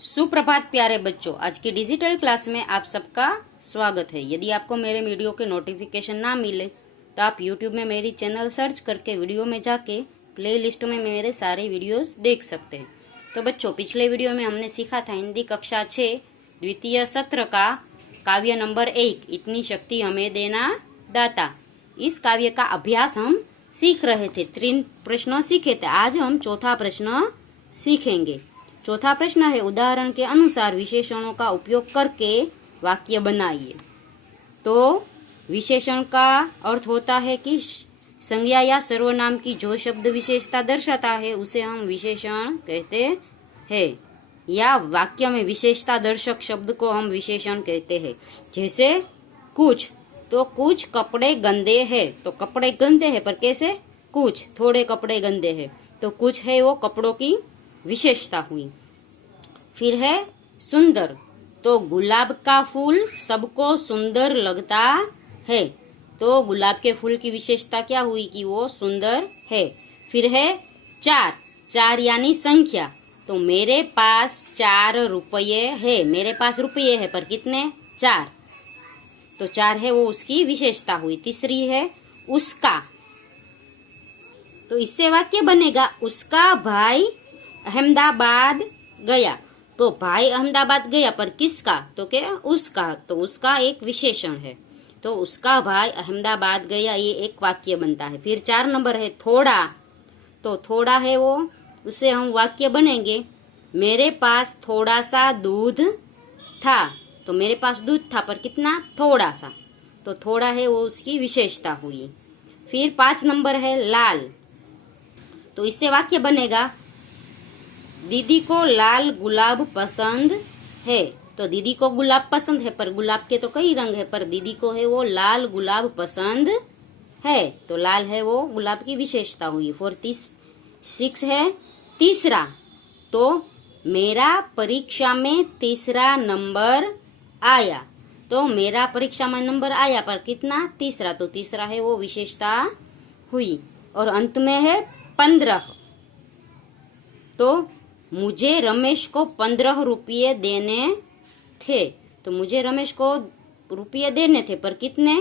सुप्रभात प्यारे बच्चों, आज की डिजिटल क्लास में आप सबका स्वागत है। यदि आपको मेरे वीडियो के नोटिफिकेशन ना मिले तो आप YouTube में मेरी चैनल सर्च करके वीडियो में जाके प्ले लिस्ट में मेरे सारे वीडियोस देख सकते हैं। तो बच्चों, पिछले वीडियो में हमने सीखा था हिंदी कक्षा 6 द्वितीय सत्र का काव्य नंबर 1, इतनी शक्ति हमें देना दाता। इस काव्य का अभ्यास हम सीख रहे थे, 3 प्रश्न सीखे थे। आज हम चौथा प्रश्न सीखेंगे। चौथा प्रश्न है, उदाहरण के अनुसार विशेषणों का उपयोग करके वाक्य बनाइए। तो विशेषण का अर्थ होता है कि संज्ञा या सर्वनाम की जो शब्द विशेषता दर्शाता है उसे हम विशेषण कहते हैं, या वाक्य में विशेषता दर्शक शब्द को हम विशेषण कहते हैं। जैसे कुछ, तो कुछ कपड़े गंदे हैं, तो कपड़े गंदे हैं पर कैसे? कुछ थोड़े कपड़े गंदे हैं, तो कुछ है वो कपड़ों की विशेषता हुई। फिर है सुंदर, तो गुलाब का फूल सबको सुंदर लगता है, तो गुलाब के फूल की विशेषता क्या हुई कि वो सुंदर है। फिर है चार, चार यानी संख्या, तो मेरे पास 4 रुपये है, मेरे पास रुपये है पर कितने? 4, तो 4 है वो उसकी विशेषता हुई। तीसरी है उसका, तो इससे वाक्य बनेगा उसका भाई अहमदाबाद गया, तो भाई अहमदाबाद गया पर किसका? तो क्या? उसका, तो उसका एक विशेषण है, तो उसका भाई अहमदाबाद गया, ये एक वाक्य बनता है। फिर 4 नंबर है थोड़ा, तो थोड़ा है वो, उसे हम वाक्य बनेंगे मेरे पास थोड़ा सा दूध था, तो मेरे पास दूध था पर कितना? थोड़ा सा, तो थोड़ा है वो उसकी विशेषता हुई। फिर 5 नंबर है लाल, तो इससे वाक्य बनेगा दीदी को लाल गुलाब पसंद है, तो दीदी को गुलाब पसंद है पर गुलाब के तो कई रंग है, पर दीदी को है वो लाल गुलाब पसंद है, तो लाल है वो गुलाब की विशेषता हुई। 6 है तीसरा, तो मेरा परीक्षा में तीसरा नंबर आया, तो मेरा परीक्षा में नंबर आया पर कितना? तीसरा, तो तीसरा है वो विशेषता हुई। और अंत में है 15, तो मुझे रमेश को 15 रुपये देने थे, तो मुझे रमेश को रुपये देने थे पर कितने?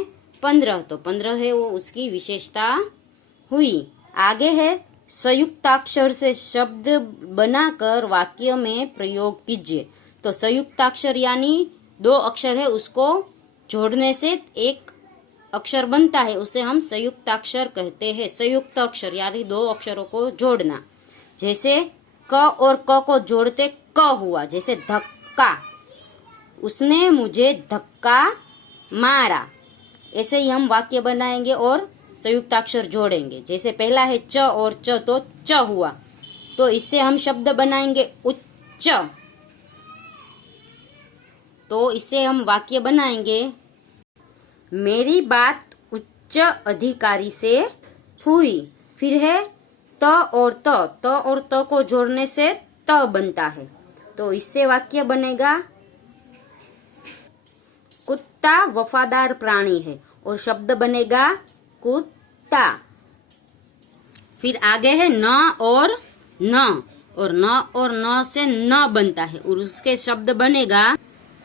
15, तो 15 है वो उसकी विशेषता हुई। आगे है संयुक्ताक्षर से शब्द बनाकर वाक्य में प्रयोग कीजिए, तो संयुक्ताक्षर यानी 2 अक्षर है उसको जोड़ने से एक अक्षर बनता है, उसे हम संयुक्ताक्षर कहते हैं। संयुक्त अक्षर यानी 2 अक्षरों को जोड़ना, जैसे क और क को जोड़ते क हुआ। जैसे धक्का, उसने मुझे धक्का मारा, ऐसे ही हम वाक्य बनाएंगे और संयुक्ताक्षर जोड़ेंगे। जैसे पहला है च और च, तो च हुआ, तो इससे हम शब्द बनाएंगे उच्च, तो इससे हम वाक्य बनाएंगे मेरी बात उच्च अधिकारी से हुई। फिर है त और त को जोड़ने से त बनता है, तो इससे वाक्य बनेगा कुत्ता वफादार प्राणी है, और शब्द बनेगा कुत्ता। फिर आगे है न और न, और न और न से न बनता है, और उसके शब्द बनेगा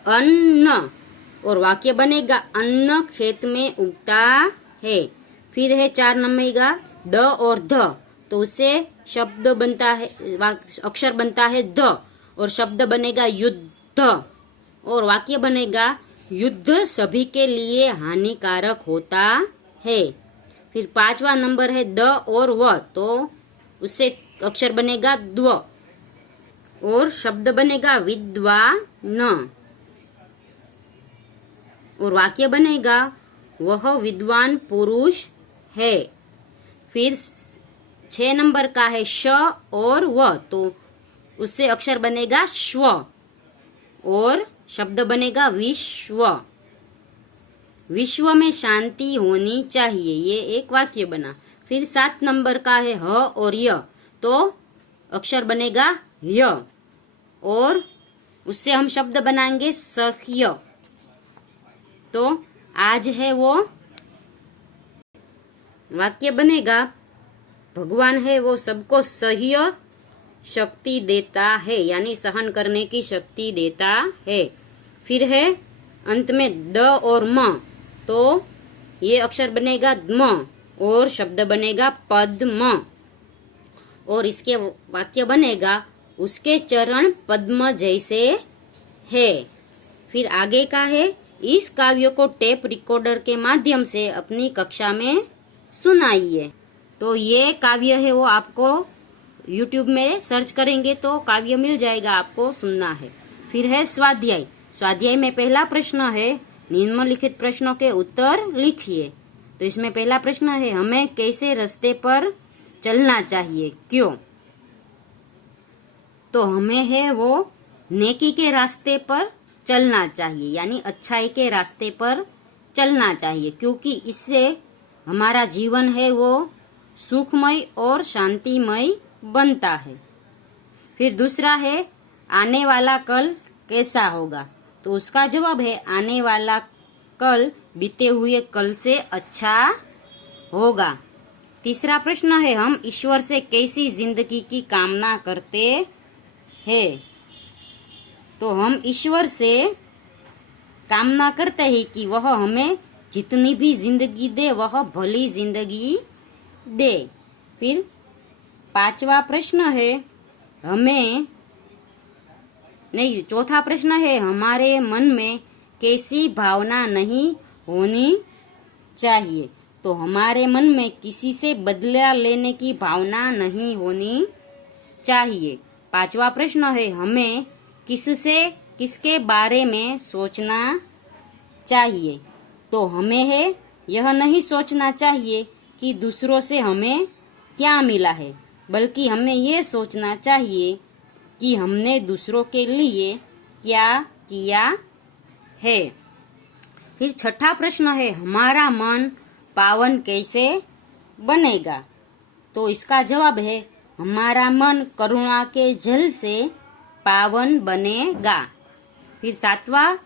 अन्न, और वाक्य बनेगा अन्न खेत में उगता है। फिर है 4 नंबर का द और ध, तो उससे शब्द बनता है, अक्षर बनता है ध, और शब्द बनेगा युद्ध, और वाक्य बनेगा युद्ध सभी के लिए हानिकारक होता है। फिर 5वां नंबर है द और व, तो उससे अक्षर बनेगा द्व, और शब्द बनेगा विद्वान, और वाक्य बनेगा वह विद्वान पुरुष है। फिर 6 नंबर का है श और व, तो उससे अक्षर बनेगा श्व, और शब्द बनेगा विश्व। विश्व में शांति होनी चाहिए, ये एक वाक्य बना। फिर 7 नंबर का है ह और य, तो अक्षर बनेगा य, और उससे हम शब्द बनाएंगे सह्य, तो आज है वो वाक्य बनेगा भगवान है वो सबको सह्य शक्ति देता है, यानी सहन करने की शक्ति देता है। फिर है अंत में द और म, तो ये अक्षर बनेगा द्म और शब्द बनेगा पद्म, और इसके वाक्य बनेगा उसके चरण पद्म जैसे है। फिर आगे का है, इस काव्य को टेप रिकॉर्डर के माध्यम से अपनी कक्षा में सुनाइए। तो ये काव्य है वो आपको YouTube में सर्च करेंगे तो काव्य मिल जाएगा, आपको सुनना है। फिर है स्वाध्याय। स्वाध्याय में पहला प्रश्न है, निम्नलिखित प्रश्नों के उत्तर लिखिए। तो इसमें पहला प्रश्न है, हमें कैसे रास्ते पर चलना चाहिए, क्यों? तो हमें है वो नेकी के रास्ते पर चलना चाहिए, यानी अच्छाई के रास्ते पर चलना चाहिए, क्योंकि इससे हमारा जीवन है वो सुखमय और शांतिमय बनता है। फिर दूसरा है, आने वाला कल कैसा होगा? तो उसका जवाब है, आने वाला कल बीते हुए कल से अच्छा होगा। तीसरा प्रश्न है, हम ईश्वर से कैसी जिंदगी की कामना करते हैं? तो हम ईश्वर से कामना करते हैं कि वह हमें जितनी भी जिंदगी दे वह भली जिंदगी दे। फिर पांचवा प्रश्न है, चौथा प्रश्न है, हमारे मन में कैसी भावना नहीं होनी चाहिए? तो हमारे मन में किसी से बदला लेने की भावना नहीं होनी चाहिए। पांचवा प्रश्न है, हमें किसके बारे में सोचना चाहिए? तो हमें है यह नहीं सोचना चाहिए कि दूसरों से हमें क्या मिला है, बल्कि हमें ये सोचना चाहिए कि हमने दूसरों के लिए क्या किया है। फिर छठा प्रश्न है, हमारा मन पावन कैसे बनेगा? तो इसका जवाब है, हमारा मन करुणा के जल से पावन बनेगा। फिर सातवां,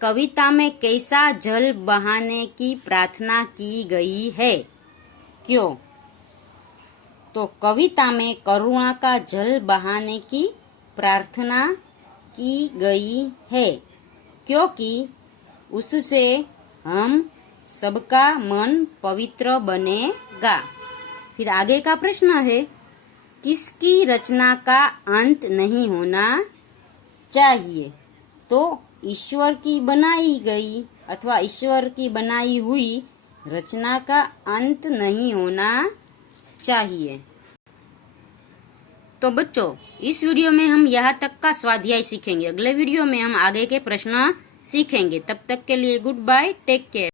कविता में कैसा जल बहाने की प्रार्थना की गई है, क्यों? तो कविता में करुणा का जल बहाने की प्रार्थना की गई है, क्योंकि उससे हम सबका मन पवित्र बनेगा। फिर आगे का प्रश्न है, किसकी रचना का अंत नहीं होना चाहिए? तो ईश्वर की बनाई गई अथवा ईश्वर की बनाई हुई रचना का अंत नहीं होना चाहिए। तो बच्चों, इस वीडियो में हम यहाँ तक का स्वाध्याय सीखेंगे। अगले वीडियो में हम आगे के प्रश्न सीखेंगे। तब तक के लिए गुड बाय, टेक केयर।